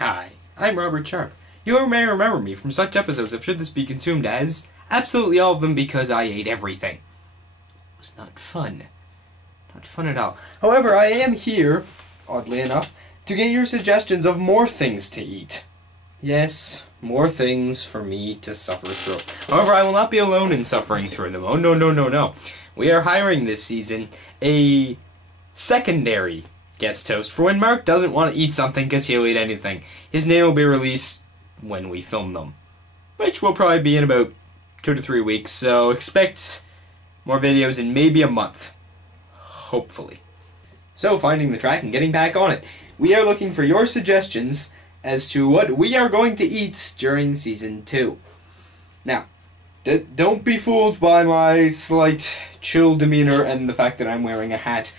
Hi, I'm Robert Sharp. You may remember me from such episodes of Should This Be Consumed as absolutely all of them because I ate everything. It was not fun. Not fun at all. However, I am here, oddly enough, to get your suggestions of more things to eat. Yes, more things for me to suffer through. However, I will not be alone in suffering through them. Oh, no, no, no, no. We are hiring this season a secondary guest host for when Mark doesn't want to eat something because he'll eat anything. His name will be released when we film them, which will probably be in about 2 to 3 weeks, so expect more videos in maybe a month. Hopefully. So, finding the track and getting back on it. We are looking for your suggestions as to what we are going to eat during Season 2. Now, don't be fooled by my slight chill demeanor and the fact that I'm wearing a hat.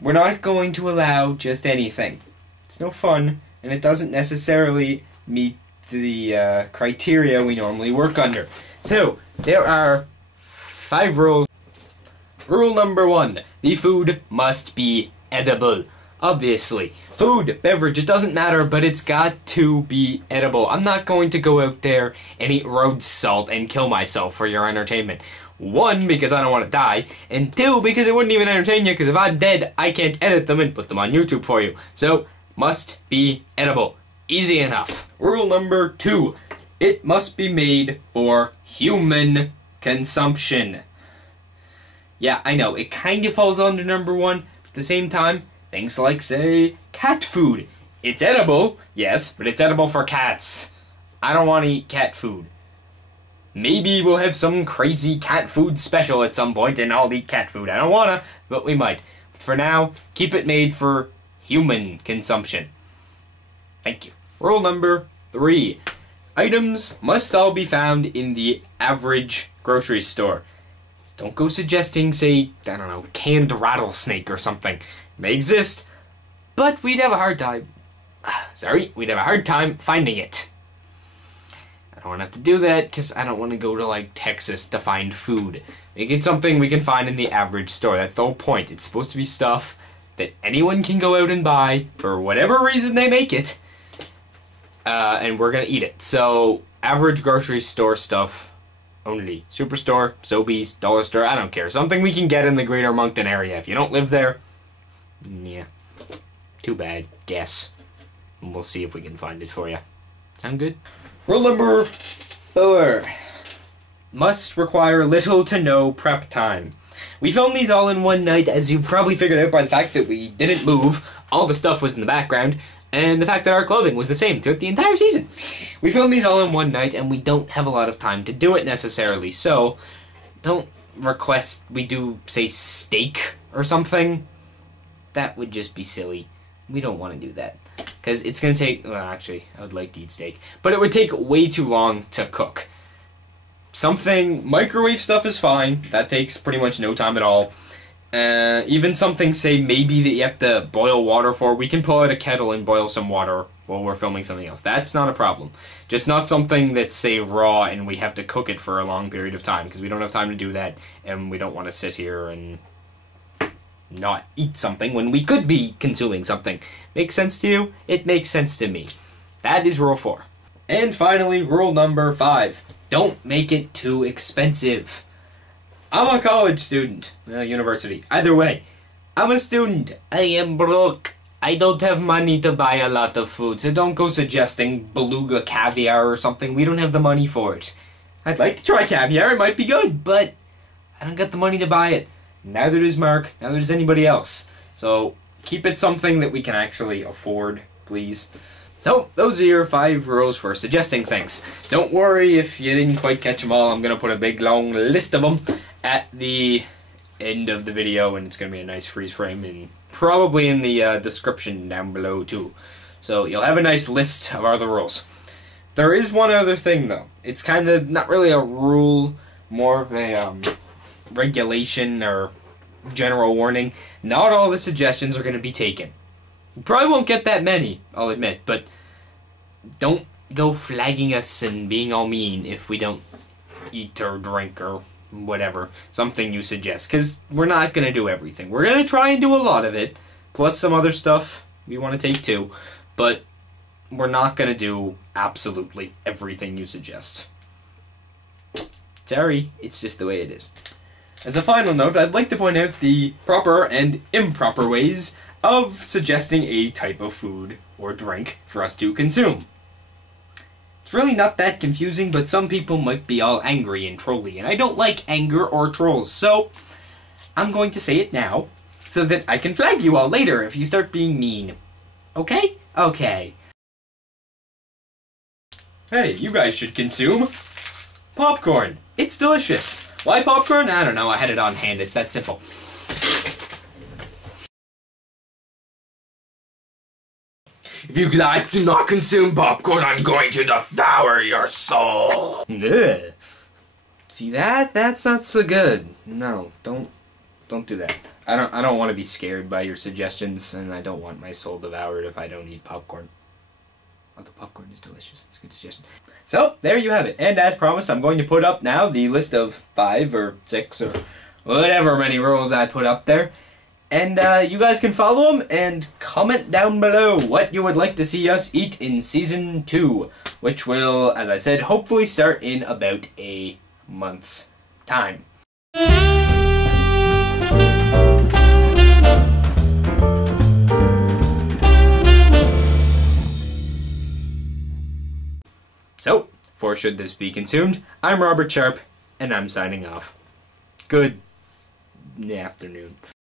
We're not going to allow just anything. It's no fun, and it doesn't necessarily meet the criteria we normally work under. So, there are 5 rules. Rule number 1. The food must be edible. Obviously. Food, beverage, it doesn't matter, but it's got to be edible. I'm not going to go out there and eat road salt and kill myself for your entertainment. 1, because I don't want to die, and 2, because it wouldn't even entertain you, because if I'm dead, I can't edit them and put them on YouTube for you. So, must be edible. Easy enough. Rule number 2. It must be made for human consumption. Yeah, I know, it kind of falls under number 1, but at the same time, things like, say, cat food. It's edible, yes, but it's edible for cats. I don't want to eat cat food. Maybe we'll have some crazy cat food special at some point and I'll eat cat food. I don't wanna, but we might. But for now, keep it made for human consumption. Thank you. Rule number 3. Items must all be found in the average grocery store. Don't go suggesting, say, I don't know, canned rattlesnake or something. It may exist, but we'd have a hard time. We'd have a hard time finding it. I don't want to have to do that because I don't want to go to, like, Texas to find food. Make it something we can find in the average store. That's the whole point. It's supposed to be stuff that anyone can go out and buy for whatever reason they make it. And we're going to eat it. So, average grocery store stuff only. Superstore, Sobeys, Dollar Store, I don't care. Something we can get in the greater Moncton area. If you don't live there, yeah. Too bad. Guess. And we'll see if we can find it for you. Sound good? Rule number 4. Must require little to no prep time. We filmed these all in one night, as you probably figured out by the fact that we didn't move, all the stuff was in the background, and the fact that our clothing was the same throughout the entire season. We filmed these all in one night, and we don't have a lot of time to do it necessarily, so don't request we do, say, steak or something. That would just be silly. We don't want to do that. Because it's going to take, well, actually, I would like to eat steak, but it would take way too long to cook. Something, microwave stuff is fine. That takes pretty much no time at all. Even something, say, maybe that you have to boil water for, we can pull out a kettle and boil some water while we're filming something else. That's not a problem. Just not something that's, say, raw and we have to cook it for a long period of time, because we don't have time to do that, and we don't want to sit here and not eat something when we could be consuming something. Makes sense to you? It makes sense to me. That is rule 4. And finally, rule number 5. Don't make it too expensive. I'm a college student. University. Either way. I'm a student. I am broke. I don't have money to buy a lot of food, so don't go suggesting beluga caviar or something. We don't have the money for it. I'd like to try caviar. It might be good, but I don't got the money to buy it. Neither does Mark, neither does anybody else. So, keep it something that we can actually afford, please. So, those are your 5 rules for suggesting things. Don't worry if you didn't quite catch them all. I'm going to put a big long list of them at the end of the video, and it's going to be a nice freeze frame, and probably in the description down below, too. So, you'll have a nice list of other rules. There is one other thing, though. It's kind of not really a rule, more of a, regulation or general warning. Not all the suggestions are going to be taken. You probably won't get that many, I'll admit, but don't go flagging us and being all mean if we don't eat or drink or whatever, something you suggest, because we're not going to do everything. We're going to try and do a lot of it, plus some other stuff we want to take too, but we're not gonna do absolutely everything you suggest. Sorry, it's just the way it is. As a final note, I'd like to point out the proper and improper ways of suggesting a type of food or drink for us to consume. It's really not that confusing, but some people might be all angry and trolly, and I don't like anger or trolls, so I'm going to say it now, so that I can flag you all later if you start being mean. Okay? Okay. Hey, you guys should consume popcorn. It's delicious. Why popcorn? I don't know, I had it on hand, it's that simple. If you guys do not consume popcorn, I'm going to devour your soul. Ugh. See that? That's not so good. No, don't do that. I don't want to be scared by your suggestions, and I don't want my soul devoured if I don't eat popcorn. Oh, the popcorn is delicious. It's a good suggestion. So, there you have it. And as promised, I'm going to put up now the list of 5 or 6 or whatever many rules I put up there. And you guys can follow them and comment down below what you would like to see us eat in Season 2, which will, as I said, hopefully start in about a month's time. So, for Should This Be Consumed, I'm Robert Sharp, and I'm signing off. Good afternoon.